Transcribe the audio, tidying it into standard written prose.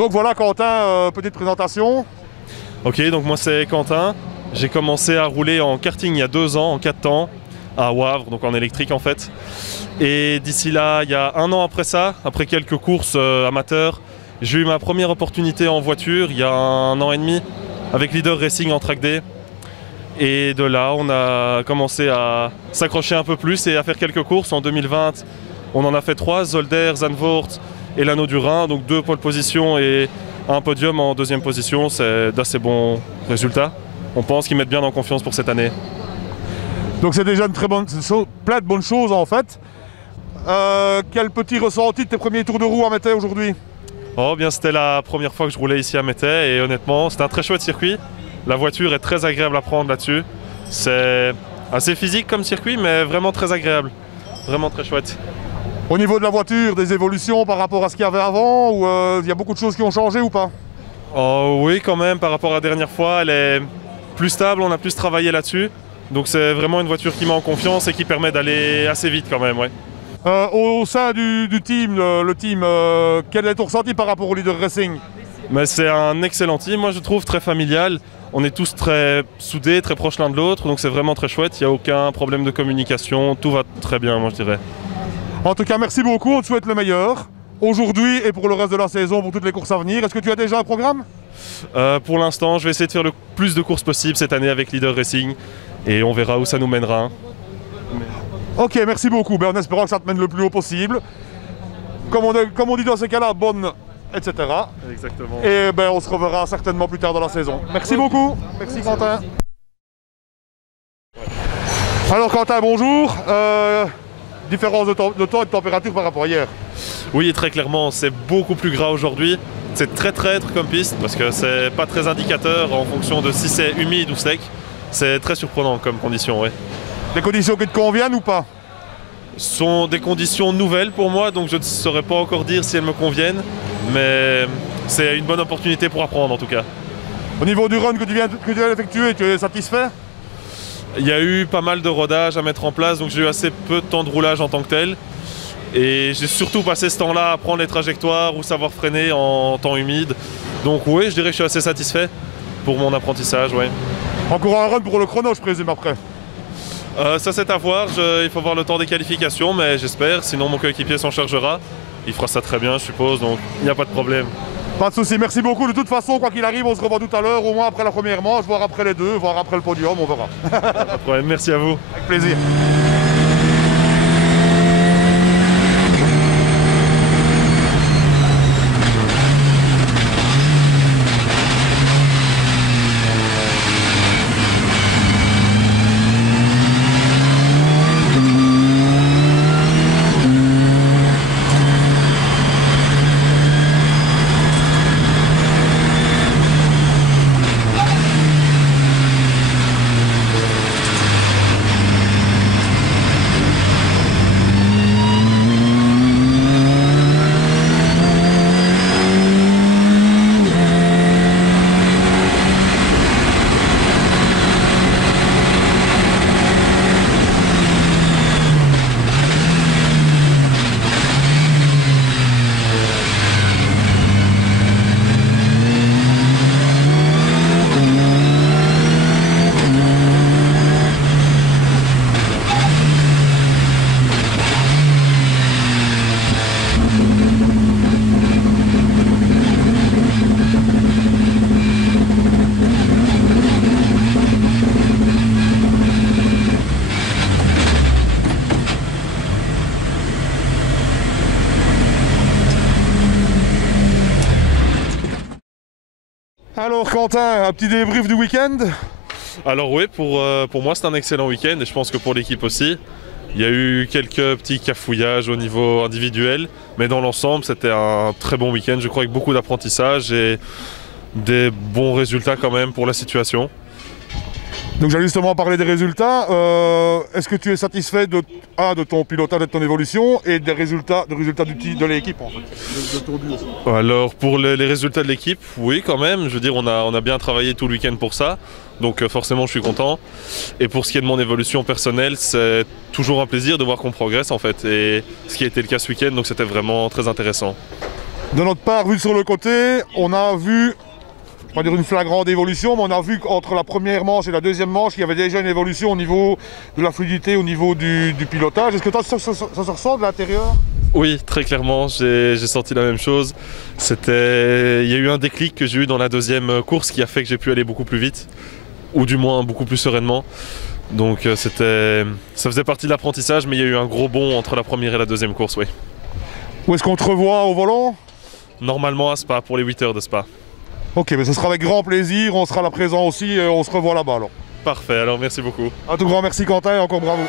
Donc voilà Quentin, petite présentation. Ok, donc moi c'est Quentin. J'ai commencé à rouler en karting il y a 2 ans, en 4 temps, à Wavre, donc en électrique en fait. Et d'ici là, il y a 1 an après ça, après quelques courses amateurs, j'ai eu ma première opportunité en voiture il y a 1 an et demi avec Leader Racing en Track Day. Et de là, on a commencé à s'accrocher un peu plus et à faire quelques courses. En 2020, on en a fait 3, Zolder, Zandvoort et l'Anneau du Rhin, donc 2 pole positions et un podium en 2e position. C'est d'assez bons résultats. On pense qu'ils mettent bien en confiance pour cette année. Donc c'est déjà une très bonne, plein de bonnes choses en fait. Quel petit ressenti de tes premiers tours de roue à Mettey aujourd'hui? Oh bien, c'était la première fois que je roulais ici à Mettey et honnêtement c'était un très chouette circuit. La voiture est très agréable à prendre là-dessus. C'est assez physique comme circuit mais vraiment très agréable. Vraiment très chouette. Au niveau de la voiture, des évolutions par rapport à ce qu'il y avait avant ou il y a beaucoup de choses qui ont changé ou pas? Oh oui quand même, par rapport à la dernière fois, elle est plus stable, on a plus travaillé là-dessus. Donc c'est vraiment une voiture qui met en confiance et qui permet d'aller assez vite quand même, ouais. Au sein du team, le team, quel est ton ressenti par rapport au Leader Racing? Mais c'est un excellent team, moi je trouve, très familial. On est tous très soudés, très proches l'un de l'autre, donc c'est vraiment très chouette. Il n'y a aucun problème de communication, tout va très bien, moi je dirais. En tout cas, merci beaucoup, on te souhaite le meilleur. Aujourd'hui et pour le reste de la saison, pour toutes les courses à venir. Est-ce que tu as déjà un programme? Pour l'instant, je vais essayer de faire le plus de courses possible cette année avec Leader Racing. Et on verra où ça nous mènera. Ok, merci beaucoup. En espérant que ça te mène le plus haut possible. Comme on dit dans ces cas-là, bonne, etc. Exactement. Et on se reverra certainement plus tard dans la saison. Merci beaucoup. Merci Quentin. Alors Quentin, bonjour. Différence de temps et de température par rapport à hier? Oui, très clairement, c'est beaucoup plus gras aujourd'hui. C'est très traître comme piste parce que c'est pas très indicateur en fonction de si c'est humide ou sec. C'est très surprenant comme condition, oui. Des conditions qui te conviennent ou pas? Ce sont des conditions nouvelles pour moi, donc je ne saurais pas encore dire si elles me conviennent, mais c'est une bonne opportunité pour apprendre en tout cas. Au niveau du run que tu viens d'effectuer, tu es satisfait? Il y a eu pas mal de rodage à mettre en place, donc j'ai eu assez peu de temps de roulage en tant que tel. Et j'ai surtout passé ce temps-là à apprendre les trajectoires ou savoir freiner en temps humide. Donc oui, je dirais que je suis assez satisfait pour mon apprentissage, ouais. Encore un run pour le chrono, je présume, après? Ça c'est à voir, il faut voir le temps des qualifications, mais j'espère, sinon mon coéquipier s'en chargera. Il fera ça très bien, je suppose, donc il n'y a pas de problème. Pas de souci, merci beaucoup. De toute façon, quoi qu'il arrive, on se revoit tout à l'heure, au moins après la première manche, voire après les deux, voire après le podium, on verra. Pas de problème, merci à vous. Avec plaisir. Alors Quentin, un petit débrief du week-end? Alors oui, pour moi c'est un excellent week-end et je pense que pour l'équipe aussi. Il y a eu quelques petits cafouillages au niveau individuel, mais dans l'ensemble c'était un très bon week-end, je crois, avec beaucoup d'apprentissage et des bons résultats quand même pour la situation. Donc j'allais justement parler des résultats. Est-ce que tu es satisfait de ton pilotage et de ton évolution et des résultats de l'équipe en fait, de ton duo? Alors pour les résultats de l'équipe, oui quand même. Je veux dire, on a bien travaillé tout le week-end pour ça. Donc forcément je suis content. Et pour ce qui est de mon évolution personnelle, c'est toujours un plaisir de voir qu'on progresse en fait. Et ce qui a été le cas ce week-end, donc c'était vraiment très intéressant. De notre part, vu sur le côté, on a vu, pas dire une flagrante évolution, mais on a vu qu'entre la première manche et la deuxième manche, il y avait déjà une évolution au niveau de la fluidité, au niveau du pilotage. Est-ce que ça se ressent de l'intérieur? Oui, très clairement, j'ai senti la même chose. Il y a eu un déclic que j'ai eu dans la deuxième course qui a fait que j'ai pu aller beaucoup plus vite, ou du moins beaucoup plus sereinement. Donc ça faisait partie de l'apprentissage, mais il y a eu un gros bond entre la première et la deuxième course, oui. Où est-ce qu'on te revoit au volant? Normalement à Spa, pour les 8 heures de Spa. Ok, mais ce sera avec grand plaisir, on sera là présent aussi, on se revoit là-bas alors. Parfait, alors merci beaucoup. Un tout grand merci Quentin et encore bravo.